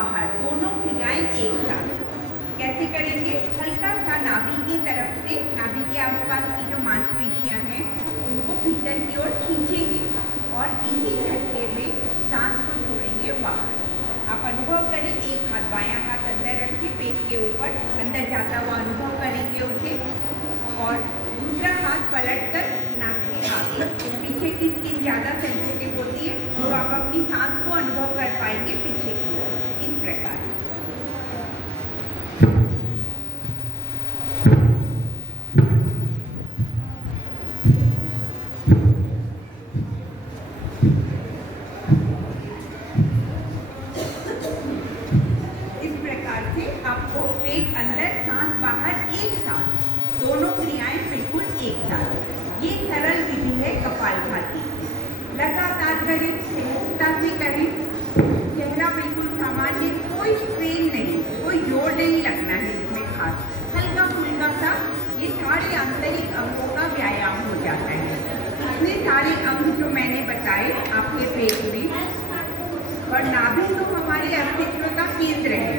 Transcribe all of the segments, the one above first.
बाहर, दोनों क्रियाएं एक साथ। कैसे करेंगे? हल्का सा नाभि की तरफ से, नाभि के आसपास की जो मांसपेशियां हैं उनको भीतर की ओर खींचेंगे और इसी झटके में सांस को छोड़ेंगे बाहर। आप अनुभव करें, एक हाथ बायां हाथ अंदर रखें, पेट के ऊपर अंदर जाता हुआ अनुभव करेंगे उसे, और दूसरा हाथ पलट कर नाक के आगे। पीछे की स्किन ज़्यादा सेंसिटिव होती है तो आप अपनी सांस को अनुभव कर पाएंगे पीछे की ओर, इस प्रकार। इस प्रकार से आपको पेट अंदर सांस बाहर एक साथ, दोनों क्रियाएं बिल्कुल एक साथ। ये सरल विधि है कपालभाति। लगातार करें, सहजता से करें, चेहरा बिल्कुल सामान्य, कोई स्ट्रेन नहीं, कोई जोर नहीं लगना है इसमें खास, हल्का फुल्का सा ये सारे आंतरिक अंगों का व्यायाम हो जाता है। इतने सारे अंग जो मैंने बताए आपके पेट में, और नाभि तो हमारे अस्तित्व का केंद्र है।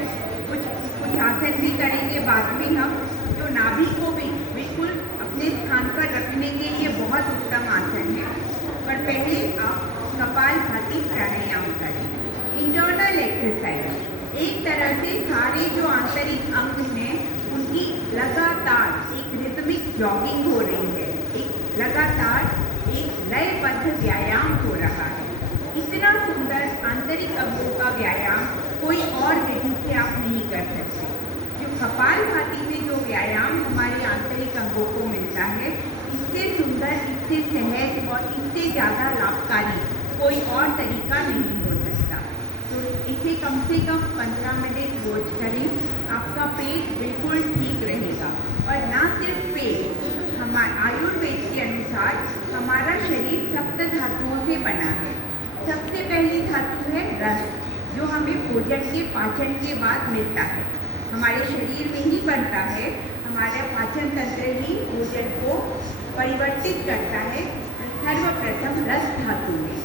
कुछ आसन भी करेंगे बाद में हम, जो नाभि को भी बिल्कुल अपने स्थान पर रखने के लिए बहुत उत्तम आसन है। पर पहले आप कपालभाति प्राणायाम करें, इंटरनल एक्सरसाइज। एक तरह से सारे जो आंतरिक अंग हैं उनकी लगातार एक रिदमिक जॉगिंग हो रही है, एक लगातार एक लयबद्ध व्यायाम हो रहा है। इतना सुंदर आंतरिक अंगों का व्यायाम कोई और विधि से आप नहीं कर सकते। जो कपालभाति में जो व्यायाम हमारे आंतरिक अंगों को मिलता है, इससे सुंदर, इससे सहज और इससे ज़्यादा लाभकारी कोई और तरीका नहीं हो सकता। तो इसे कम से कम 15 मिनट रोज करें, आपका पेट बिल्कुल ठीक रहेगा। और ना सिर्फ पेट, हमारे आयुर्वेद के अनुसार हमारा शरीर सप्त धातुओं से बना है। सबसे पहली धातु है रस, जो हमें भोजन के पाचन के बाद मिलता है, हमारे शरीर में ही बनता है। हमारा पाचन तंत्र ही भोजन को परिवर्तित करता है सर्वप्रथम रस धातु में।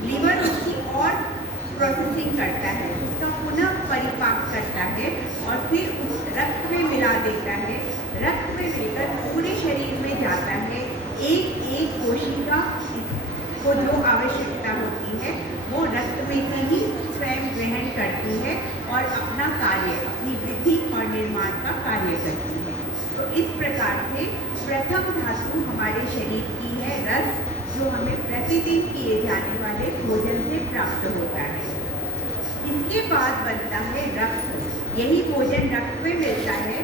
लीवर उसकी और प्रोसेसिंग करता है, उसका पुनः परिपाक करता है और फिर उस रक्त में मिला देता है। रक्त में मिलकर पूरे शरीर में जाता है। एक एक कोशिका को जो आवश्यकता होती है वो रक्त में से ही स्वयं ग्रहण करती है और अपना कार्य, अपनी वृद्धि और निर्माण का कार्य करती है। तो इस प्रकार से प्रथम धातु हमारे शरीर की है रस, जो हमें प्रतिदिन किए जाने वाले भोजन से प्राप्त होता है। इसके बाद बनता है रक्त। यही भोजन रक्त में मिलता है,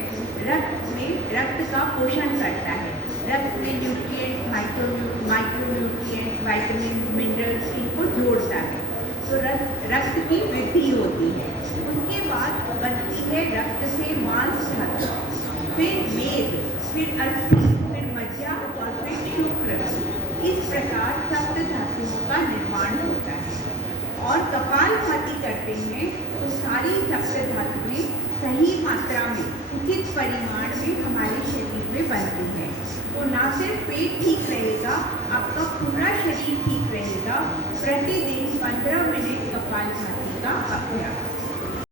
रक्त में रक्त का पोषण करता है। रक्त में न्यूट्रिएंट्स, माइक्रोन्यूट्रिएंट्स, विटामिन, मिनरल्स, इनको जोड़ता है, तो रक्त की वृद्धि होती है। उसके बाद बनती है रक्त से मांस धातु, फिर मेद, फिर अस्थि, फिर मज्जा और फिर शुक्र। इस प्रकार सप्त धातुओं का निर्माण होता है। और कपालभाति करते हैं तो सारी सप्त धातुएं सही मात्रा में, उचित परिमाण में हमारे शरीर में बनती हैं। तो ना सिर्फ पेट ठीक रहेगा, आपका पूरा शरीर ठीक रहेगा। प्रतिदिन 15 मिनट कपालभाति का अभ्यास।